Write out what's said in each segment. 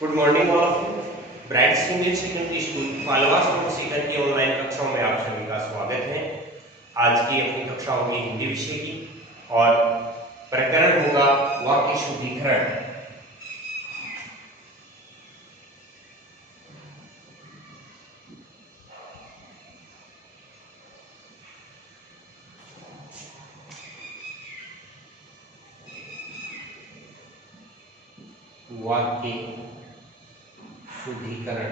Good morning all of you. Bright English secondary school Malwa सीखने की online कक्षाओं में आप सभी का स्वागत है। आज की अपनी कक्षा होगी हिंदी विषय की और प्रकरण होगा वाक्य शुद्धिकरण। वाक्य शुद्धिकरण।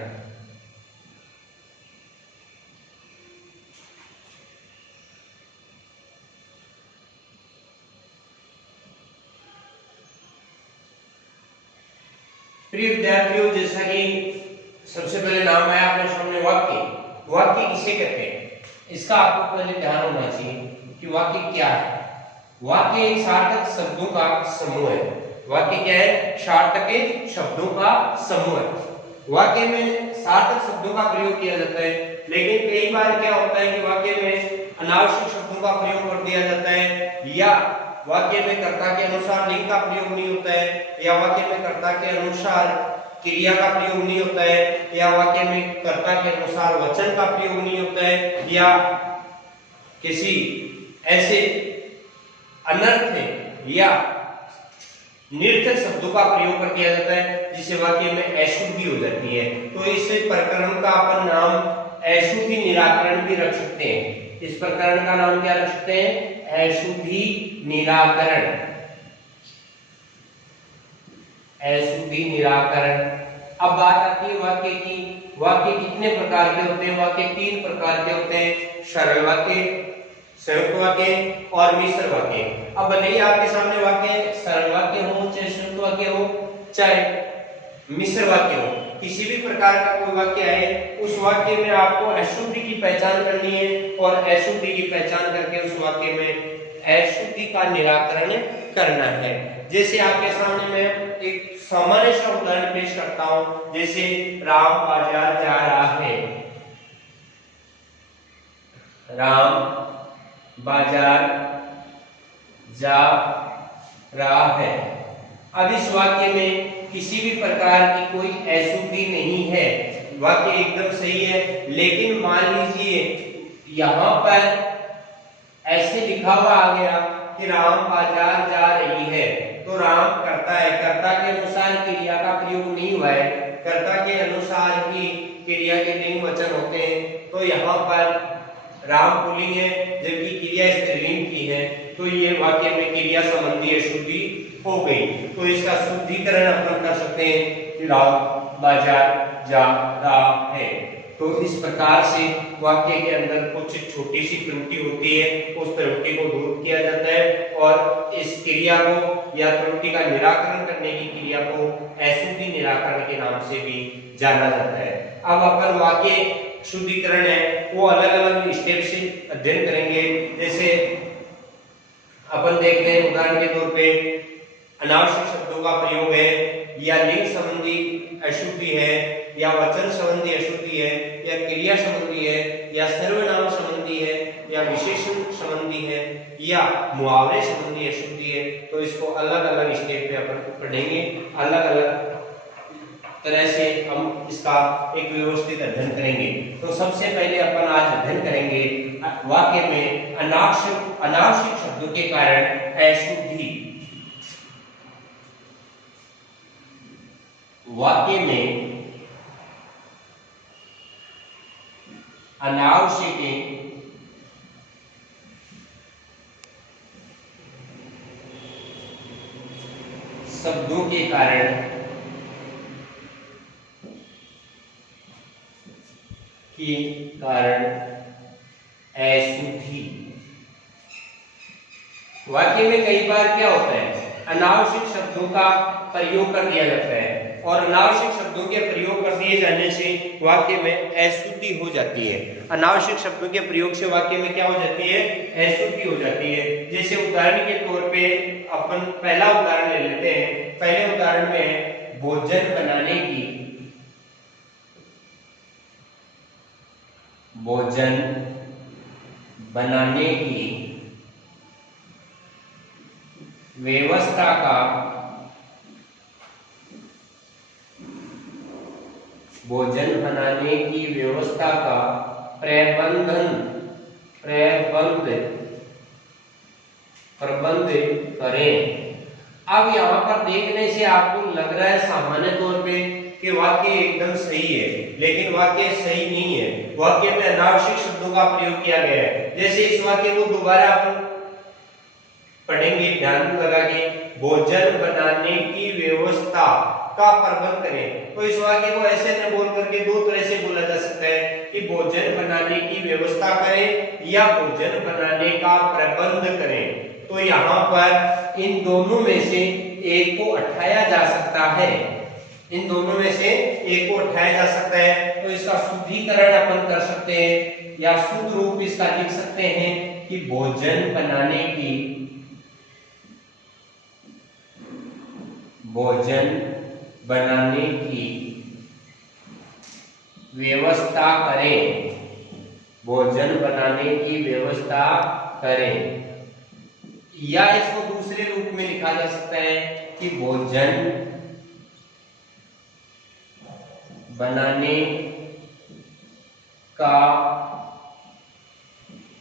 प्रिय विद्यार्थियों, जैसा कि सबसे पहले नाम आया आपके सामने वाक्य। वाक्य किसे कहते हैं, इसका आपको पहले ध्यान होना चाहिए कि वाक्य क्या है। वाक्य एक सार्थक शब्दों का समूह है। वाक्य क्या है? सार्थक शब्दों का समूह है। वाक्य में सार्थक शब्दों का प्रयोग किया जाता है, लेकिन कई बार क्या होता है कि वाक्य में अनावश्यक शब्दों का प्रयोग कर दिया जाता है, या वाक्य में कर्ता के अनुसार लिंग का प्रयोग नहीं होता है, या वाक्य में कर्ता के अनुसार क्रिया का प्रयोग नहीं होता है, या वाक्य में कर्ता के अनुसार वचन का प्रयोग नहीं होता है, या किसी ऐसे अनर्थ या निर्थक शब्दों का प्रयोग कर दिया जाता है जिससे वाक्य में अशुद्धि हो जाती है। तो इस प्रकरण का अपन नाम अशुद्धि निराकरण भी रख सकते हैं। इस प्रकरण का नाम क्या रख सकते हैं? अशुद्धि निराकरण। अशुद्धि निराकरण। अब बात आती है वाक्य की। वाक्य कितने प्रकार के होते हैं? वाक्य 3 प्रकार के होते हैं, सरल वाक्य, संयुक्त वाक्य और मिश्र वाक्य। अब बताइए, आपके सामने वाक्य सरल वाक्य हो, चाहे संयुक्त वाक्य हो, चाहे मिश्र वाक्य हो, किसी भी प्रकार का कोई वाक्य है, उस वाक्य में आपको अशुद्धि की पहचान करनी है और अशुद्धि की पहचान करके उस वाक्य में अशुद्धि का निराकरण करना है। जैसे आपके सामने मैं एक सामान्य सा उदाहरण पेश करता हूं, जैसे राम बाजार जा रहा है। राम बाजार जा रहा है। अब इस वाक्य में किसी भी प्रकार की कोई अशुद्धि नहीं है, वाक्य एकदम सही है। लेकिन मान लीजिए यहां पर ऐसे लिखा हुआ आ गया कि राम बाजार जा रही है, तो राम कर्ता है, कर्ता के अनुसार क्रिया का प्रयोग नहीं हुआ है, कर्ता के अनुसार ही क्रिया के लिंग वचन होते हैं। तो यहाँ पर राम पुल्लिंग है जबकि क्रिया स्त्रीलिंग की है, तो ये वाक्य में क्रिया संबंधी अशुद्धि हो गई। तो इसका शुद्धिकरण अपन कर सकते हैं कि राम बाजार जा रहा है। तो इस प्रकार से वाक्य के अंदर कुछ छोटी सी त्रुटि होती है, उस त्रुटि को दूर किया जाता है और इस क्रिया को या त्रुटि का निराकरण करने की क्रिया को अशुद्धि निराकरण के नाम से भी जाना जाता है। अब अपन वाक्य शुद्धिकरण है वो अलग अलग स्टेप से अध्ययन करेंगे। जैसे अपन देख रहे हैं उदाहरण के तौर पे अनावश्यक शब्दों का प्रयोग है, या लिंग संबंधी अशुद्धि है, या वचन संबंधी अशुद्धि है, या क्रिया संबंधी है, या सर्वनाम संबंधी है, या विशेषण संबंधी है, या मुहावरे संबंधी अशुद्धि है। तो इसको अलग अलग स्टेप पे अपन पढ़ेंगे, अलग अलग तरह से हम इसका एक व्यवस्थित अध्ययन करेंगे। तो सबसे पहले अपन आज अध्ययन करेंगे वाक्य में अनावश्यक शब्दों के कारण अशुद्धि। वाक्य में अनावश्यक शब्दों के कारण अशुद्धि। वाक्य में कई बार क्या होता है, अनावश्यक शब्दों का प्रयोग कर दिया जाता है और अनावश्यक शब्दों के प्रयोग कर दिए जाने से वाक्य में अशुद्धि हो जाती है। अनावश्यक शब्दों के प्रयोग से वाक्य में क्या हो जाती है? अशुद्धि हो जाती है। जैसे उदाहरण के तौर पे अपन पहला उदाहरण ले लेते हैं। पहले उदाहरण में है भोजन बनाने की। भोजन बनाने की व्यवस्था का भोजन बनाने की व्यवस्था का प्रबंध करें। अब यहाँ पर देखने से आपको लग रहा है सामान्य तौर पे कि वाक्य एकदम सही है, लेकिन वाक्य सही नहीं है। वाक्य में अनावश्यक शब्दों का प्रयोग किया गया है। जैसे इस वाक्य को दोबारा अपन पढ़ेंगे ध्यान लगा के, भोजन बनाने की व्यवस्था का प्रबंध करें। तो इस वाक्य को ऐसे न बोल करके दो तरह से बोला जा सकता है कि भोजन बनाने की व्यवस्था करें या भोजन बनाने का प्रबंध करें। तो यहाँ पर इन दोनों में से एक को उठाया जा सकता है, इन दोनों में से एक को उठाया जा सकता है। तो इसका शुद्धिकरण अपन कर सकते हैं या शुद्ध रूप इसका लिख सकते हैं कि भोजन बनाने की व्यवस्था करें, भोजन बनाने की व्यवस्था करें। या इसको दूसरे रूप में लिखा जा सकता है कि भोजन बनाने का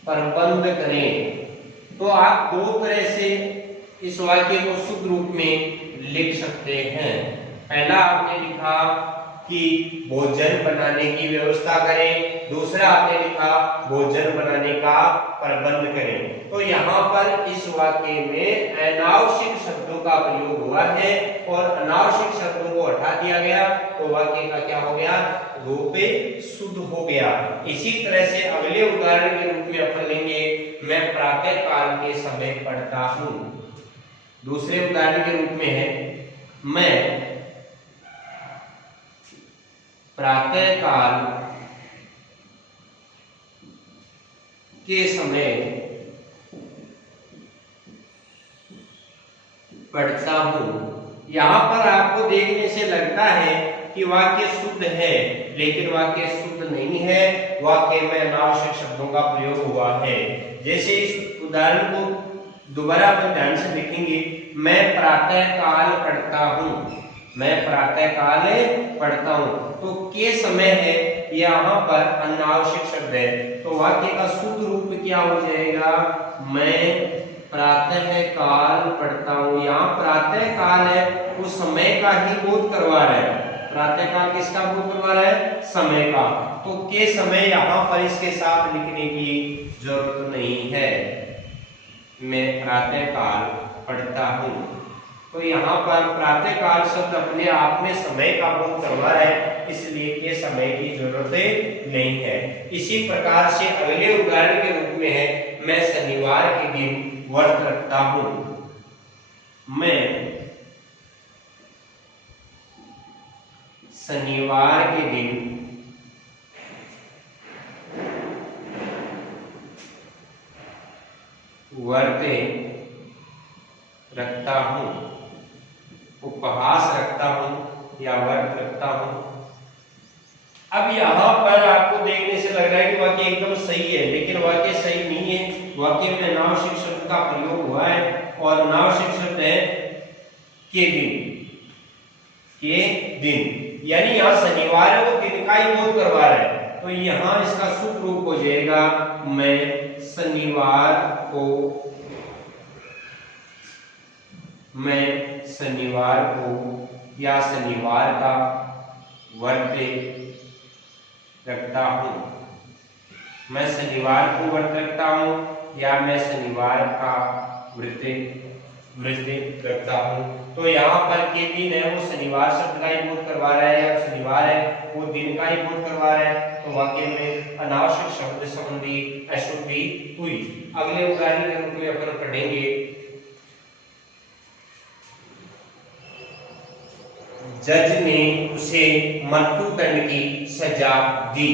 प्रबंध करें। तो आप दो तरह से इस वाक्य को शुद्ध रूप में लिख सकते हैं। पहला आपने लिखा कि भोजन बनाने की व्यवस्था करें, दूसरा आपने लिखा भोजन बनाने का प्रबंध करें। तो यहाँ पर इस वाक्य में अनावश्यक शब्दों का प्रयोग हुआ है और अनावश्यक शब्दों को हटा दिया गया, तो वाक्य का क्या हो गया, रूप शुद्ध हो गया। इसी तरह से अगले उदाहरण के रूप में अपन लेंगे, मैं प्रातः काल के समय पढ़ता हूँ। दूसरे उदाहरण के रूप में है, मैं प्रातः काल के समय पढ़ता हूँ। यहाँ पर आपको देखने से लगता है कि वाक्य शुद्ध है, लेकिन वाक्य शुद्ध नहीं है। वाक्य में अनावश्यक शब्दों का प्रयोग हुआ है। जैसे इस उदाहरण को दोबारा अपन ध्यान से देखेंगे, मैं प्रातः काल पढ़ता हूँ, मैं प्रातः काल पढ़ता हूँ। तो के समय है, यहाँ पर अनावश्यक शब्द है, तो वाक्य का शुद्ध रूप क्या हो जाएगा, मैं प्रातः काल पढ़ता हूँ। यहाँ प्रातः काल है, वो समय का ही बोध करवा रहा है। प्रातः काल किसका बोध करवा रहा है, समय का। तो के समय यहाँ पर इसके साथ लिखने की जरूरत नहीं है, मैं प्रातः काल पढ़ता हूँ। तो यहाँ पर प्रातः काल शब्द अपने आप में समय का बोध करवा रहा है, इसलिए के समय की जरूरत नहीं है। इसी प्रकार से अगले उदाहरण के रूप में है, मैं शनिवार के दिन व्रत रखता हूँ। मैं शनिवार के दिन व्रत रखता हूँ, उपवास रखता हूँ या व्रत रखता हूँ। अब यहाँ पर आपको देखने से लग रहा है कि वाक्य एकदम सही है, लेकिन वाक्य सही नहीं है। वाक्य में अनावश्यक शब्द का प्रयोग हुआ है और अनावश्यक शब्द है के दिन, यानी यहाँ शनिवार है वो दिन का ही बोध करवा रहा है। तो यहाँ इसका शुद्ध रूप हो जाएगा, मैं शनिवार को या शनिवार का व्रत रखता हूँ। मैं शनिवार को व्रत रखता हूँ या मैं शनिवार का व्रत रखता हूँ। तो यहाँ पर के दिन है वो शनिवार शब्द का ही बोध करवा रहा है, या शनिवार है वो दिन का ही बोध करवा रहा है। तो वाक्य में अनावश्यक शब्द संबंधी अशुद्धि हुई। अगले उदाहरण के रूप में अपन पढ़ेंगे, जज ने उसे मृत्युदंड की सजा दी।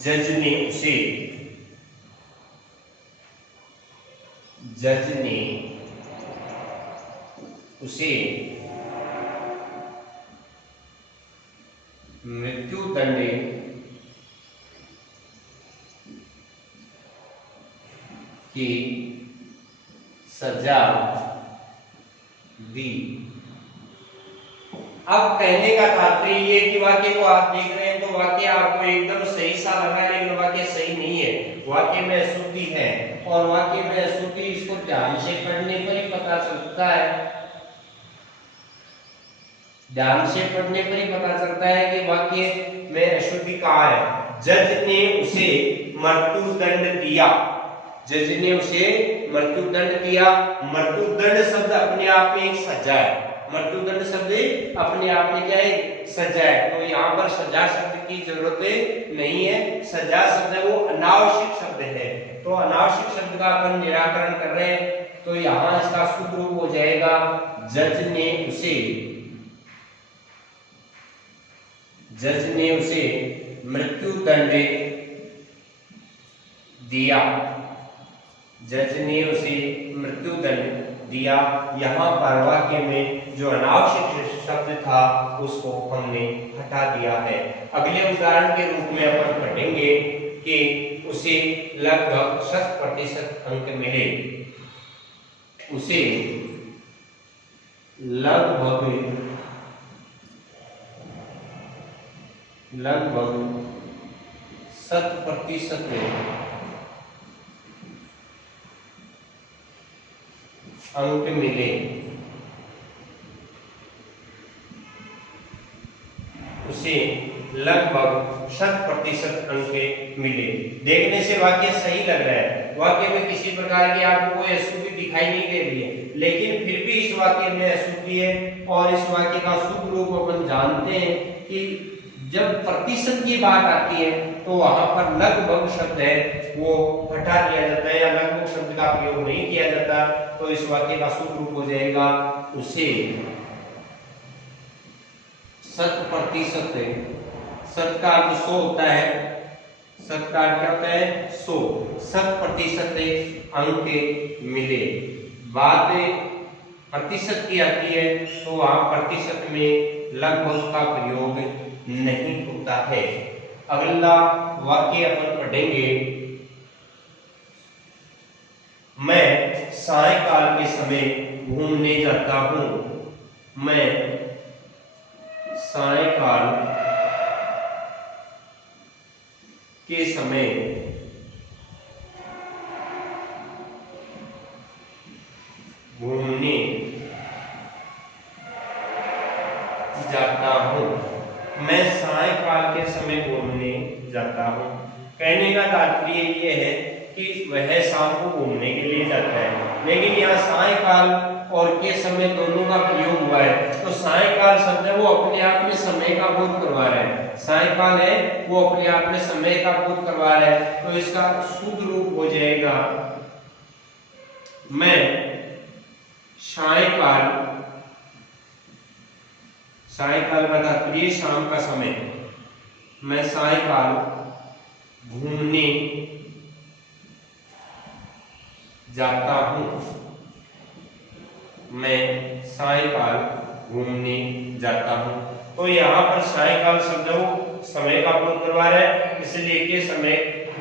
जज ने उसे मृत्युदंड की सजा दी। अब कहने का तात्पर्य ये कि वाक्य को आप देख रहे हैं तो वाक्य आपको एकदम सही सा लगा है, लेकिन वाक्य सही नहीं है, वाक्य में अशुद्धि है। और वाक्य में अशुद्धि इसको ध्यान से पढ़ने पर ही पता चलता है, ध्यान से पढ़ने पर ही पता चलता है कि वाक्य में अशुद्धि कहाँ है। जज ने उसे मृत्युदंड दिया, जज ने उसे मृत्युदंड दिया। मृत्युदंड शब्द अपने आप में एक सजा है, मृत्युदंड शब्द अपने आप में क्या है, सजा है। तो यहाँ पर सजा शब्द की जरूरत नहीं है, सजा शब्द है वो अनावश्यक शब्द है। तो अनावश्यक शब्द का अपन निराकरण कर रहे हैं, तो यहाँ इसका शुद्ध रूप हो जाएगा जज ने उसे, जज ने उसे मृत्युदंड दिया, जज ने उसे मृत्युदंड दिया। यहाँ पर वाक्य में जो अनावश्यक शब्द था उसको हमने हटा दिया है। अगले उदाहरण के रूप में अपन पढ़ेंगे कि उसे लगभग 100% अंक मिले, उसे लगभग 100% अंक मिले, उसे लगभग 100% अंक मिले। देखने से वाक्य सही लग रहा है, वाक्य में किसी प्रकार की आपको कोई अशुद्धि दिखाई नहीं दे रही है, लेकिन फिर भी इस वाक्य में अशुद्धि है। और इस वाक्य का शुद्ध रूप अपन जानते हैं कि जब प्रतिशत की बात आती है तो वहां पर लगभग शब्द है वो हटा दिया जाता है, या लगभग शब्द का प्रयोग नहीं किया जाता। तो इस वाक्य का शुद्ध रूप हो जाएगा उसे 100%, शत का अर्थ 100 होता है, शत का अर्थ क्या होता है 100, 100% अंक मिले। बात प्रतिशत की आती है तो वहां प्रतिशत में लगभग का प्रयोग नहीं होता है। अगला वाक्य अपन पढ़ेंगे, मैं सायंकाल के समय घूमने जाता हूं, मैं सायंकाल के समय घूमने जाता हूं, मैं सायंकाल के समय घूमने जाता हूं। कहने का तात्पर्य यह है कि वह शाम को घूमने के लिए जाता है, लेकिन यहाँ सायंकाल और के समय दोनों का प्रयोग हुआ है। तो सायंकाल शब्द है वो अपने आप में समय का बोध करवा रहा है, सायंकाल है वो अपने आप में समय का बोध करवा रहा है। तो इसका शुद्ध रूप हो जाएगा मैं सायंकाल, सायंकाल का तात्पर्य शाम का समय, मैं सायंकाल घूमने जाता हूं, मैं सायंकाल घूमने जाता हूं। तो यहाँ पर सायंकाल शब्द वो समय का बोध करवा रहा है, इसलिए के समय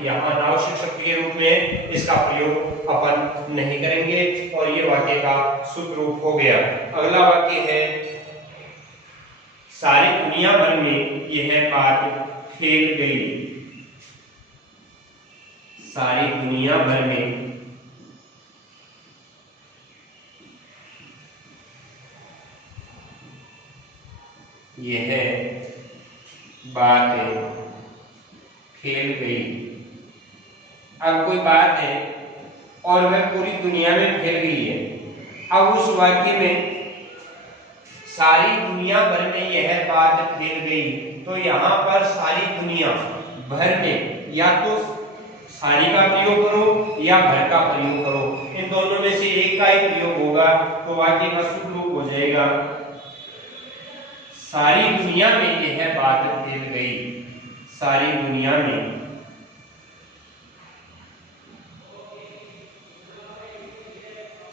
यहाँ अनावश्यक शब्द के रूप में इसका प्रयोग अपन नहीं करेंगे और ये वाक्य का शुद्ध रूप हो गया। अगला वाक्य है, सारी दुनिया भर में यह बात फैल गई, सारी दुनिया भर में यह बात फैल गई। अब कोई बात है और वह पूरी दुनिया में फैल गई है। अब उस वाक्य में सारी दुनिया भर में यह बात फैल गई, तो यहाँ पर सारी दुनिया भर में या तो सारी का प्रयोग करो या भर का प्रयोग करो, इन दोनों में से एक का ही प्रयोग होगा तो वाक्य का शुद्ध रूप हो जाएगा सारी दुनिया में यह बात फैल गई, सारी दुनिया में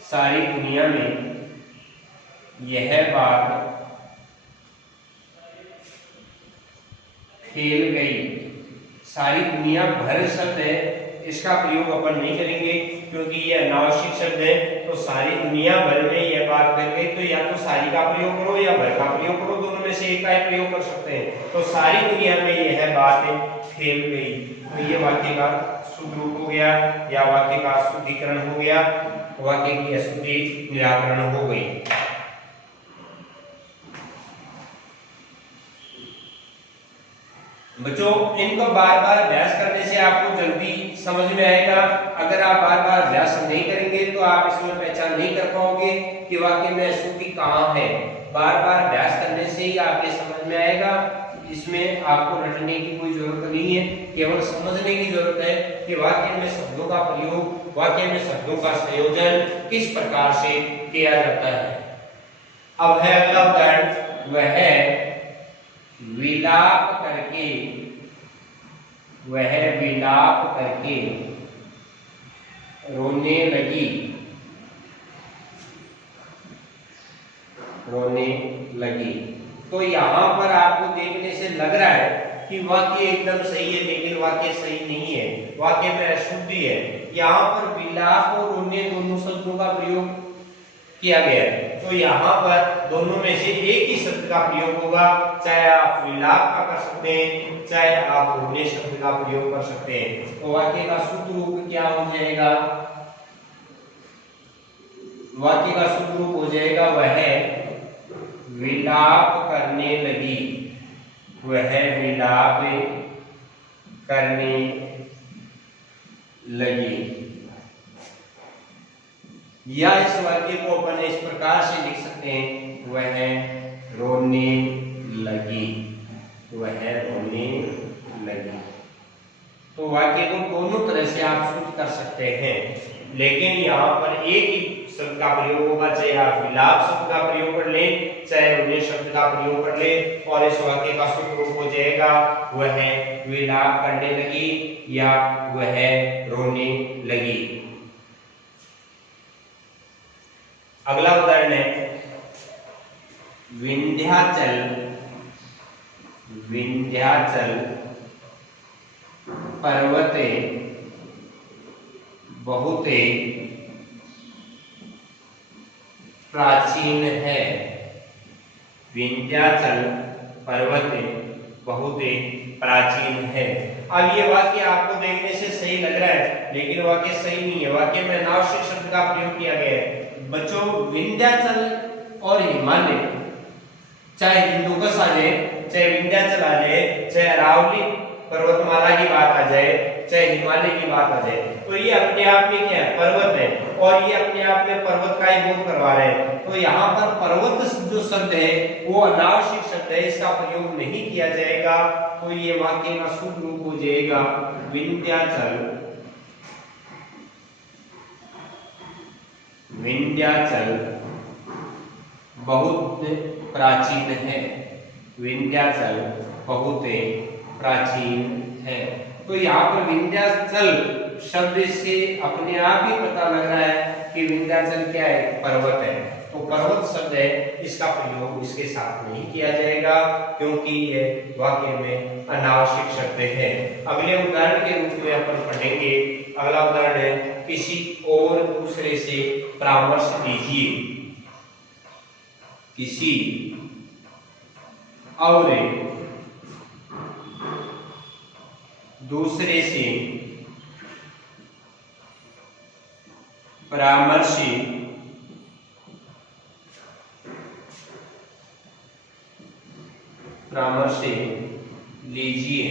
सारी दुनिया में यह बात फैल गई। सारी दुनिया भर शब्द है इसका प्रयोग अपन नहीं करेंगे क्योंकि ये अनावश्यक शब्द है। तो सारी दुनिया भर में यह बात कर गई तो या तो सारी का प्रयोग करो या भर का प्रयोग करो, दोनों में से एक का ही प्रयोग कर सकते हैं। तो सारी दुनिया में यह बात फैल गई। तो ये वाक्य का शुद्ध रूप हो गया या वाक्य का शुद्धिकरण हो गया, वाक्य की अशुद्धि निराकरण हो गई। बच्चों इनको बार बार अभ्यास करने से आपको जल्दी समझ में आएगा। अगर आप बार बार अभ्यास नहीं करेंगे तो आप इसमें पहचान नहीं कर पाओगे कि वाक्य में अशुद्धि कहाँ है। बार बार अभ्यास करने से ही आपके समझ में आएगा। इसमें आपको रटने की कोई जरूरत नहीं है, केवल समझने की जरूरत है कि वाक्य में शब्दों का प्रयोग, वाक्य में शब्दों का संयोजन किस प्रकार से किया जाता है। अब है अगला उदाहरण, वह है विलाप करके, वह विलाप करके रोने लगी, रोने लगी। तो यहाँ पर आपको देखने से लग रहा है कि वाक्य एकदम सही है, लेकिन वाक्य सही नहीं है, वाक्य में अशुद्धि है। यहाँ पर विलाप और रोने दोनों शब्दों का प्रयोग किया गया है। तो यहाँ पर दोनों में से एक ही शब्द का प्रयोग होगा, चाहे आप विलाप का कर सकते हैं, चाहे आप रोने शब्द का प्रयोग कर सकते हैं। तो वाक्य का शुद्ध रूप क्या हो जाएगा, वाक्य का शुद्ध रूप हो जाएगा वह विलाप करने लगी, वह विलाप करने लगी। या इस वाक्य को अपन इस प्रकार से लिख सकते हैं, वह रोने लगी, वह रोने लगी। तो वाक्य को दोनों तरह से आप शुद्ध कर सकते हैं, लेकिन यहाँ पर एक ही शब्द का प्रयोग होगा, चाहे आप विलाप शब्द का प्रयोग कर लें, चाहे रोने शब्द का प्रयोग कर लें, और इस वाक्य का शुद्ध रूप हो जाएगा वह विलाप करने लगी या वह रोने लगी। अगला उदाहरण है विंध्याचल, विंध्याचल पर्वते बहुते प्राचीन है, विंध्याचल पर्वते बहुते प्राचीन है। अब ये वाक्य आपको देखने से सही लग रहा है, लेकिन वाक्य सही नहीं है, वाक्य में अनावश्यक शब्द का प्रयोग किया गया है। बच्चों विंध्याचल और हिमालय, चाहे हिंदुकुश आ जाए, चाहे विंध्याचल आ जाए, चाहे अरावली पर्वतमाला की बात आ जाए, चाहे हिमालय की बात आ जाए, तो ये अपने आप में क्या है, पर्वत है, और ये अपने आप में पर्वत का ही बोध करवा रहे हैं। तो यहाँ पर पर्वत जो शब्द है वो अनावश्यक शब्द है, इसका प्रयोग नहीं किया जाएगा। तो ये वाक्य का शुद्ध रूप हो जाएगा विंध्याचल, विंध्याचल बहुत प्राचीन है, विंध्याचल बहुत प्राचीन है। तो यहाँ पर विंध्याचल शब्द से अपने आप ही पता लग रहा है कि विंध्याचल क्या है, पर्वत है। तो पर्वत शब्द है, इसका प्रयोग इसके साथ नहीं किया जाएगा क्योंकि ये वाक्य में अनावश्यक शब्द है। अगले उदाहरण के रूप में अपन पढ़ेंगे। अगला उदाहरण है किसी और दूसरे से परामर्श लीजिए, किसी और दूसरे से परामर्श लीजिए,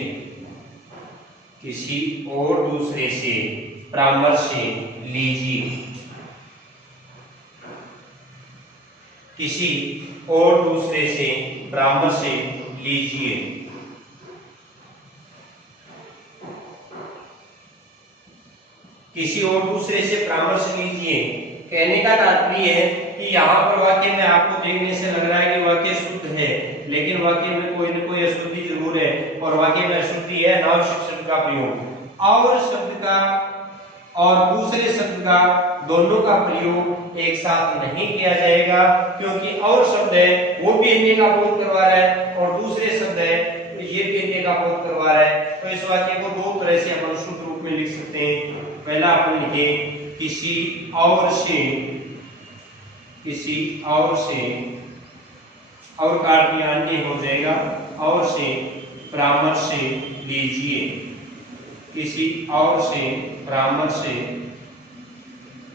किसी और दूसरे से परामर्श लीजिए, किसी और दूसरे से परामर्श लीजिए। किसी और दूसरे से परामर्श लीजिए कहने का तात्पर्य है कि यहाँ पर वाक्य में आपको देखने से लग रहा है कि वाक्य शुद्ध है, लेकिन वाक्य में कोई न कोई अशुद्धि जरूर है, और वाक्य में अशुद्धि है अनावश्यक शब्द का प्रयोग। और शब्द का और दूसरे शब्द का दोनों का प्रयोग एक साथ नहीं किया जाएगा, क्योंकि और शब्द है वो भी अन्य का बोध करवा रहा है और दूसरे शब्द है ये भी अन्य का बोध करवा रहा है। तो इस वाक्य को दो तरह से हम शुद्ध रूप में लिख सकते हैं। पहला अपन लिखे किसी और से और कार्यान्य हो जाएगा, और से परामर्श लीजिए, किसी और से परामर्श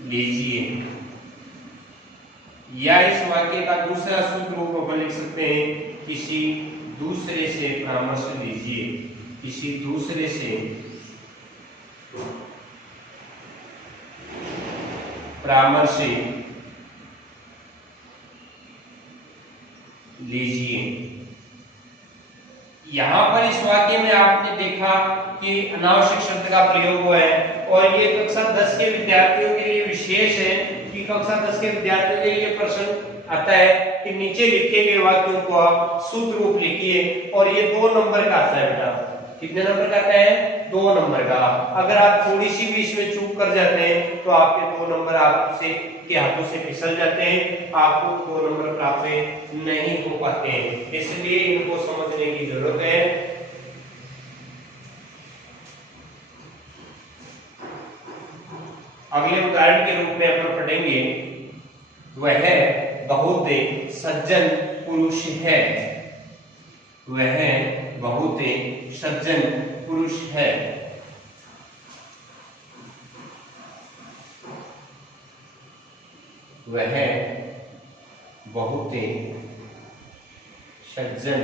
लीजिए। या इस वाक्य का दूसरा सूत्र रूप अपन लिख सकते हैं किसी दूसरे से परामर्श लीजिए, किसी दूसरे से परामर्श लीजिए। यहां पर इस वाक्य में आपने देखा कि अनावश्यक शब्द का प्रयोग हुआ है, और ये कक्षा 10 के विद्यार्थियों के लिए विशेष है कि कक्षा 10 के विद्यार्थियों के लिए प्रश्न आता है कि नीचे लिखे गए वाक्यों को आप शुद्ध रूप लिखिए, और ये 2 नंबर का आता है बेटा। कितने नंबर का आता है? 2 नंबर का। अगर आप थोड़ी सी भी इसमें चूक कर जाते हैं तो आपके 2 नंबर आपसे के हाथों से फिसल जाते हैं, आपको 2 नंबर प्राप्त नहीं हो पाते हैं। इसलिए इनको समझने की जरूरत है। अगले उदाहरण के रूप में अपन पढ़ेंगे, वह बहुत सज्जन पुरुष है, वह बहुत सज्जन पुरुष है। वह बहुत सज्जन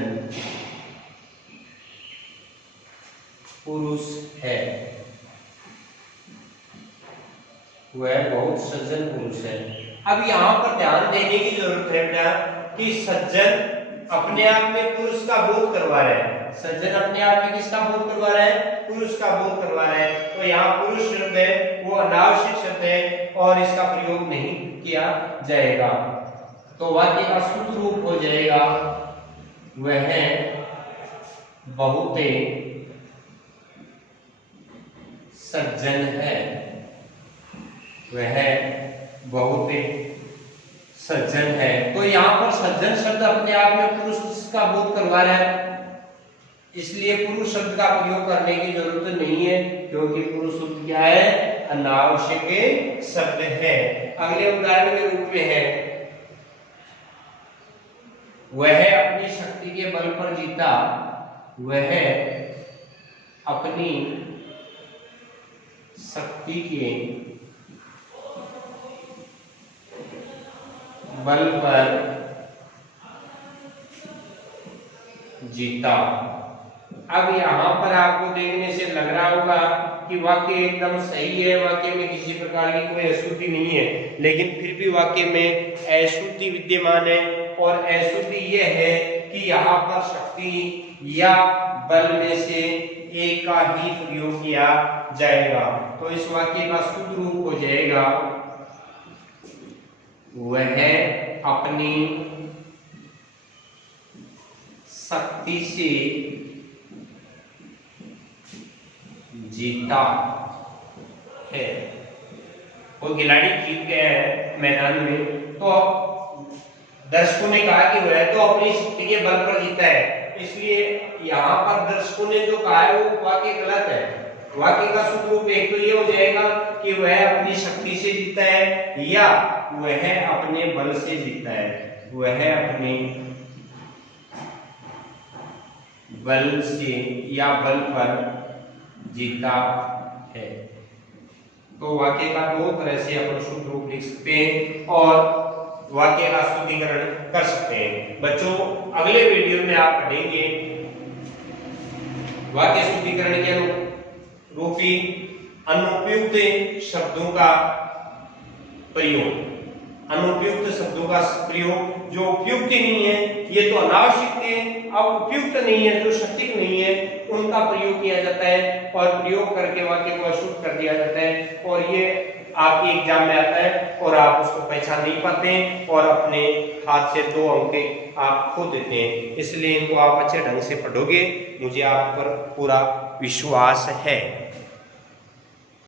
पुरुष है, वह बहुत सज्जन पुरुष है। अब यहाँ पर ध्यान देने की जरूरत है बेटा कि सज्जन अपने आप में पुरुष का बोध करवा रहा है। सज्जन अपने आप में किसका बोध करवा रहा है? पुरुष का बोध करवा रहा है। तो यहाँ पुरुष शब्द है वो अनावश्यक शब्द है और इसका प्रयोग नहीं किया जाएगा। तो वाक्य का शुद्ध रूप हो जाएगा, वह बहुत सज्जन है, वह बहुत सज्जन है। तो यहाँ पर सज्जन शब्द अपने आप में पुरुष का बोध करवा रहा है, इसलिए पुरुष शब्द का प्रयोग करने की जरूरत नहीं है, क्योंकि पुरुष शब्द क्या है? अनावश्यक शब्द है। अगले उदाहरण के रूप में है, वह अपनी शक्ति के बल पर जीता, वह अपनी शक्ति के बल पर जीता। अब यहाँ पर आपको देखने से लग रहा होगा कि वाक्य एकदम सही है, वाक्य में किसी प्रकार की कोई अशुद्धि नहीं है, लेकिन फिर भी वाक्य में अशुद्धि विद्यमान है। और अशुद्धि यह है कि यहाँ पर शक्ति या बल में से एक का ही प्रयोग किया जाएगा। तो इस वाक्य का शुद्ध रूप हो जाएगा, वह अपनी शक्ति से जीता है। वो खिलाड़ी जीत गया है मैदान में, तो दर्शकों ने कहा कि वह तो अपनी शक्ति के बल पर जीता है, इसलिए यहाँ पर दर्शकों ने जो कहा है वो वाक्य गलत है। वाक्य का शुद्ध रूप एक तो ये हो जाएगा कि वह अपनी शक्ति से जीता है या वह अपने बल से जीता है, वह अपने बल से या बल पर जीता है। तो वाक्य का 2 तरह से अपन शुद्ध रूप लिख सकते हैं और वाक्य का शुद्धिकरण कर सकते हैं। बच्चों अगले वीडियो में आप पढ़ेंगे वाक्य शुद्धिकरण के रूपी अनुपयुक्त शब्दों का प्रयोग। अनुपयुक्त शब्दों का प्रयोग जो उपयुक्त नहीं है, ये तो अनावश्यक है, अब उपयुक्त नहीं है, जो सटीक नहीं है, उनका प्रयोग किया जाता है और प्रयोग करके वाक्य को अशुद्ध कर दिया जाता है। और ये आपके एग्जाम में आता है और आप उसको पहचान नहीं पाते हैं और अपने हाथ से 2 अंक आप खो देते हैं। इसलिए इनको आप अच्छे ढंग से पढ़ोगे, मुझे आप पर पूरा विश्वास है।